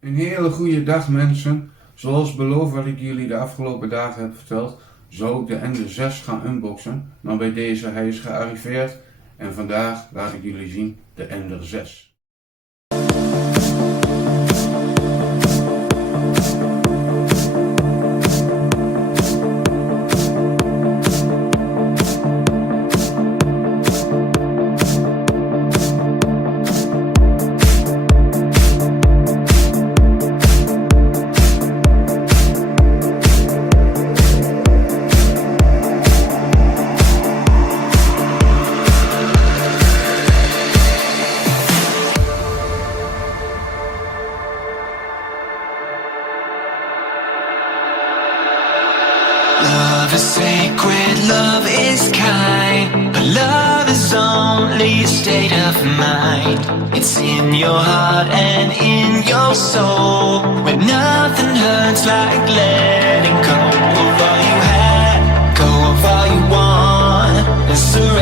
Een hele goede dag mensen. Zoals beloofd wat ik jullie de afgelopen dagen heb verteld, zou ik de Ender 6 gaan unboxen. Maar bij deze, hij is gearriveerd en vandaag laat ik jullie zien de Ender 6. Love is sacred, love is kind, but love is only a state of mind. It's in your heart and in your soul, where nothing hurts like letting go of all you had, go of all you want, and surrender.